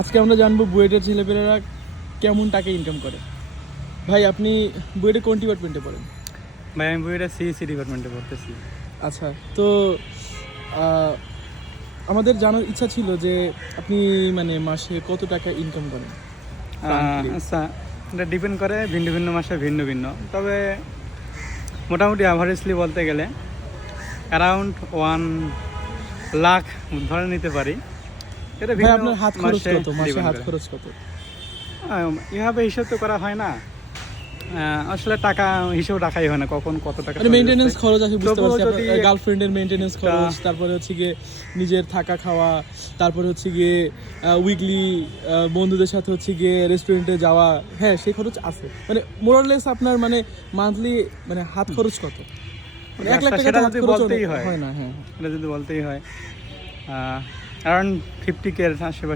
আজকে আমরা জানব বুয়েটের ছেলেপেলেরা কেমন টাকা ইনকাম করে। ভাই আপনি বুয়েটে কোন ডিপার্টমেন্টে পড়েন? ভাই আমি বইটা সিএসসি ডিপার্টমেন্টে পড়তেছি। আচ্ছা তো আমাদের জানার ইচ্ছা ছিল যে আপনি মানে মাসে কত টাকা ইনকাম করেন? আচ্ছা এটা ডিপেন্ড করে ভিন্ন ভিন্ন মাসে ভিন্ন ভিন্ন। তবে মোটামুটি অ্যাভারেজলি বলতে গেলে অ্যারাউন্ড ওয়ান লাখ ধরে নিতে পারি। এটা ভাই আপনার হাত খরচ কত? মাসে হাত খরচ কত? এভাবে হিসাব তো করা হয় না। আসলে টাকা হিসেব রাখাই হয় না কখন কত টাকা মানে মেইনটেনেন্স খরচ আছে বুঝতে পারছি আপনার গার্লফ্রেন্ডের মেইনটেনেন্স খরচ তারপরে হচ্ছে গিয়ে নিজের থাকা খাওয়া তারপরে হচ্ছে গিয়ে উইকলি বন্ধুদের সাথে হচ্ছে গিয়ে রেস্টুরেন্টে যাওয়া হ্যাঁ সেই খরচ আছে। মানে মোরলেস আপনার মানে মান্থলি মানে হাত খরচ কত? মানে এক লাখ টাকা হাত খরচ বলতেই হয়। হয় না হ্যাঁ এটা যদি বলতেই হয় অ্যারাউন্ড ফিফটি কে আশেপাশে।